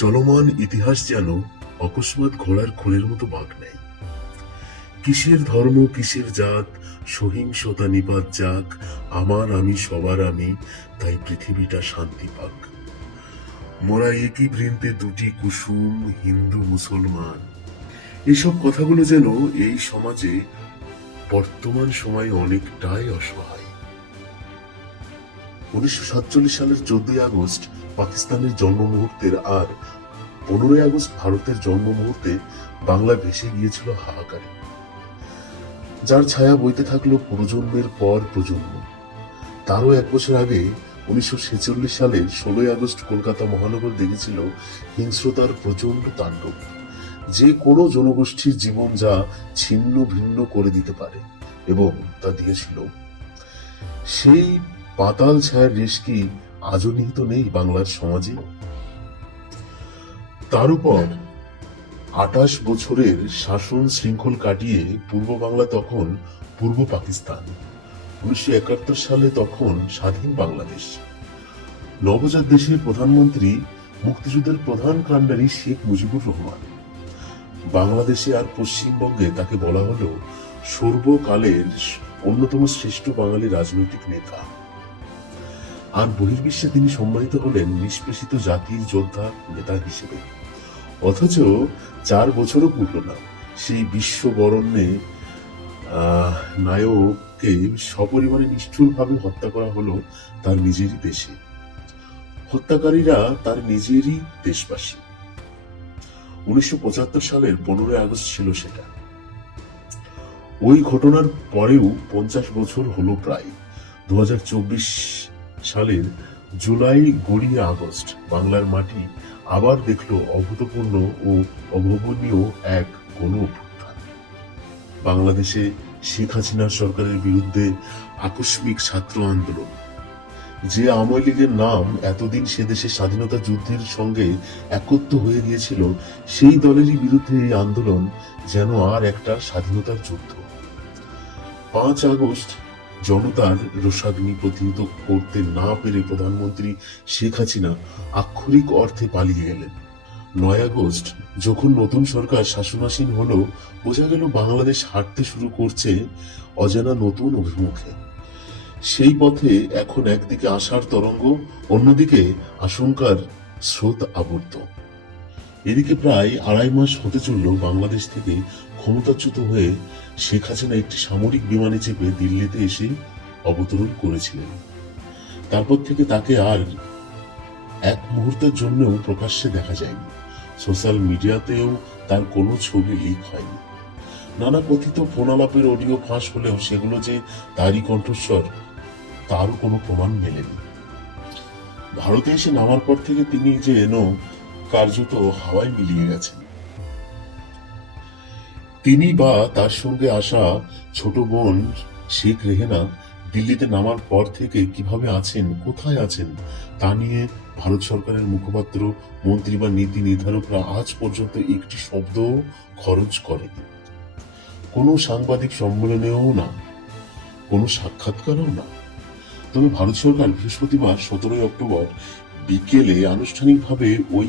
চলমান ইতিহাস যেন অকস্মাৎ ঘোড়ার খুরের মতো বাঁক নেয়। কিসের ধর্ম, কিসের জাত, সহিংসতা নিপাত যাক, আমার আমি সবার আমি, তাই পৃথিবীটা শান্তি পাক। মোরা একই বৃন্তে দুটি কুসুম, হিন্দু মুসলমান। এসব কথাগুলো যেন এই সমাজে বর্তমান সময়ে অনেকটাই অসহায়। 1947 সালের 14 আগস্ট পাকিস্তানের জন্ম মুহূর্তের আর 15 আগস্ট ভারতের জন্ম মুহূর্তে বাংলা ভেসে গিয়েছিল হাহাকারে, যার ছায়া বইতে থাকলো প্রজন্মের পর প্রজন্ম। তারও এক বছর আগে 1946 সালের 16 আগস্ট কলকাতা মহানগর দেখেছিল হিংস্রতার প্রচন্ড তাণ্ডব, যে কোনো জনগোষ্ঠীর জীবন যা ছিন্ন ভিন্ন করে দিতে পারে, এবং তা দিয়েছিল। সেই পাতাল ছায়ার রেশ কি আজও নিহিত নেই বাংলার সমাজে? তার উপর 28 বছরের শাসন শৃঙ্খল কাটিয়ে পূর্ব বাংলা তখন পূর্ব পাকিস্তান, 1971 সালে তখন স্বাধীন বাংলাদেশ। নবজাত দেশের প্রধানমন্ত্রী মুক্তিযুদ্ধের প্রধান কাণ্ডারী শেখ মুজিবুর রহমান। বাংলাদেশে আর পশ্চিমবঙ্গে তাকে বলা হলো সর্বকালের অন্যতম শ্রেষ্ঠ বাঙালি রাজনৈতিক নেতা। আর বহির্বিশ্বে তিনি সম্মানিত হলেন নিষ্পেষিত জাতির যোদ্ধা নেতা হিসেবে। অথচ 4 বছরও পুরল না সেই বিশ্ব বরণ্যে নায়ককে সপরিবারে নিষ্ঠুরভাবে হত্যা করা হলো তার নিজেরই দেশে। হত্যাকারীরা তার নিজেরই দেশবাসী। 1975 সালের 15 আগস্ট ছিল সেটা। ওই ঘটনার পরেও 50 বছর হলো প্রায়। 2024 সালের জুলাই গড়িয়ে আগস্ট বাংলার মাটি আবার দেখলো অভূতপূর্ণ ও অভাবনীয় এক গণ অভ্যুত্থান। বাংলাদেশে শেখ হাসিনার সরকারের বিরুদ্ধে আকস্মিক ছাত্র আন্দোলন, যে আওয়ামী লীগের নাম এতদিন সে দেশের স্বাধীনতা যুদ্ধের সঙ্গে একত্র হয়ে গিয়েছিল, সেই দলেরই বিরুদ্ধে এই আন্দোলন যেন আর একটা স্বাধীনতার যুদ্ধ। 5 আগস্ট জনতার রোষাগ্নি প্রতিহত করতে না পেরে প্রধানমন্ত্রী শেখ হাসিনা আক্ষরিক অর্থে পালিয়ে গেলেন। 9 আগস্ট যখন নতুন সরকার শাসনাসীন হলো, বোঝা গেল বাংলাদেশ হাঁটতে শুরু করছে অজানা নতুন অভিমুখে। সেই পথে এখন একদিকে আশার তরঙ্গ, অন্যদিকে আশঙ্কার স্রোত আবর্ত। এদিকে প্রায় 2.5 মাস হতে চলল বাংলাদেশ থেকে ক্ষমতাচ্যুত হয়ে শেখ হাসিনা একটি সামরিক বিমানে চেপে দিল্লিতে এসে অবতরণ করেছিলেন। তারপর থেকে তাকে আর এক মুহূর্তের জন্যও প্রকাশ্যে দেখা যায়নি। সোশ্যাল মিডিয়াতেও তার কোনো ছবি লিক হয়নি। নানা কথিত ফোনালাপের অডিও ফাঁস হলেও সেগুলো যে তারই কণ্ঠস্বর, তারও কোনো প্রমাণ মেলেনি। ভারতে এসে নামার পর থেকে তিনি যে কার্যত হাওয়ায় মিলিয়ে গেছেন। তিনি বা তার সঙ্গে আসা ছোট বোন শেখ রেহেনা দিল্লিতে নামার পর থেকে কিভাবে আছেন, কোথায় আছেন, তা নিয়ে ভারত সরকারের মুখপাত্র, মন্ত্রী বা নীতি নির্ধারকরা আজ পর্যন্ত একটি শব্দ খরচ করেনি। কোনো সাংবাদিক সম্মেলনেও না, কোনো সাক্ষাৎকারেও না। তবে ভারত সরকার বৃহস্পতিবার 17 অক্টোবর বিকেলে আনুষ্ঠানিকভাবে ওই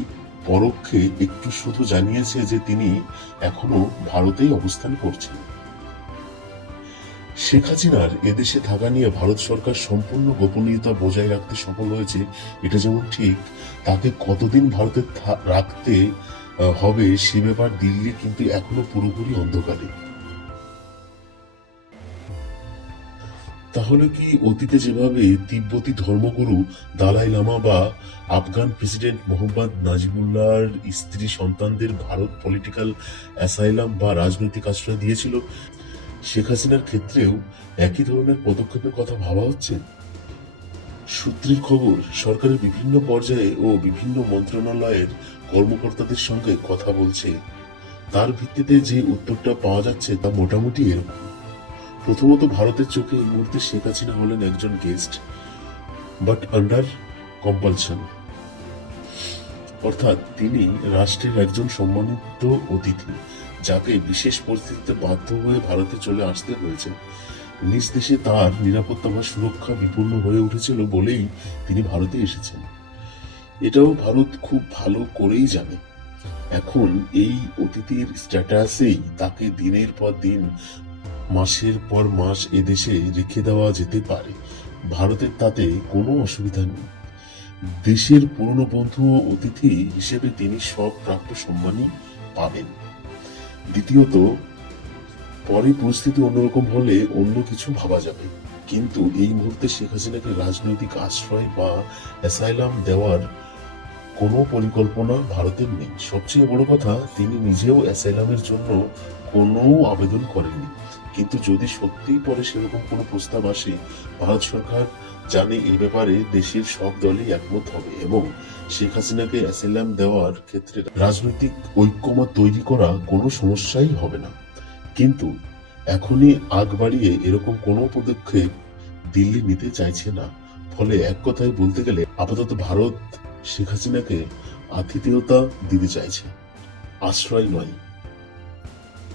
পরোক্ষে একটু শুধু জানিয়েছে যে তিনি এখনো ভারতেই অবস্থান করছেন। শেখ হাসিনার এদেশে থাকা নিয়ে ভারত সরকার সম্পূর্ণ গোপনীয়তা বজায় রাখতে সফল হয়েছে, এটা যেমন ঠিক, তাকে কতদিন ভারতে রাখতে হবে সে ব্যাপার দিল্লি কিন্তু এখনো পুরোপুরি অন্ধকারে। তাহলে কি অতীতে যেভাবে তিব্বতী ধর্মগুরু দালাই লামা বা আফগান প্রেসিডেন্ট মোহাম্মদ নাজিবুল্লাহর স্ত্রী সন্তানদের ভারত পলিটিক্যাল অ্যাসাইলাম বা রাজনৈতিক আশ্রয় দিয়েছিল, শেখ হাসিনার ক্ষেত্রেও একই ধরনের পদক্ষেপের কথা ভাবা হচ্ছে? সূত্রের খবর, সরকারের বিভিন্ন পর্যায়ে ও বিভিন্ন মন্ত্রণালয়ের কর্মকর্তাদের সঙ্গে কথা বলছে। তার ভিত্তিতে যে উত্তরটা পাওয়া যাচ্ছে তা মোটামুটি এরকম। প্রথমত, ভারতের চোখে এই মুহূর্তে শেখ হাসিনা হলেন একজন গেস্ট, বাট আন্ডার কম্পালশন, অর্থাৎ তিনি রাষ্ট্রের একজন সম্মানিত অতিথি, যাকে বিশেষ পরিস্থিতিতে বাধ্য হয়ে ভারতে চলে আসতে হয়েছে। নিজ দেশে তার নিরাপত্তা বা সুরক্ষা বিপন্ন হয়ে উঠেছিল বলেই তিনি ভারতে এসেছেন। এটাও ভারত খুব ভালো করেই জানে। এখন এই অতিথির স্ট্যাটাসেই তাকে দিনের পর দিন, মাসের পর মাস এদেশে রেখে দেওয়া যেতে পারে। ভারতের তাতে কোনো অসুবিধা নেই। দেশের পুরনো বন্ধু ও অতিথি হিসেবে তিনি সব প্রাপ্য সম্মানই পাবেন। দ্বিতীয়ত, পরে পরিস্থিতি অন্যরকম হলে অন্য কিছু ভাবা যাবে, কিন্তু এই মুহূর্তে শেখ হাসিনাকে রাজনৈতিক আশ্রয় বা অ্যাসাইলাম দেওয়ার কোনো পরিকল্পনা ভারতের নেই। সবচেয়ে বড় কথা, তিনি নিজেও অ্যাসাইলামের জন্য কোনো আবেদন করেননি। কিন্তু যদি সত্যিই পরে সেরকম কোনো প্রস্তাব আসে, ভারত সরকার জানে এই ব্যাপারে দেশের সব দলই একমত হবে এবং শেখ হাসিনাকে অ্যাসাইলাম দেওয়ার ক্ষেত্রে রাজনৈতিক ঐক্যমত তৈরি করা কোনো সমস্যাই হবে না। কিন্তু এখনই আগ বাড়িয়ে এরকম কোনো পদক্ষেপ দিল্লি নিতে চাইছে না। ফলে এক কথায় বলতে গেলে আপাতত ভারত শেখ হাসিনাকে আতিথেয়তা দিতে চাইছে, আশ্রয় নয়।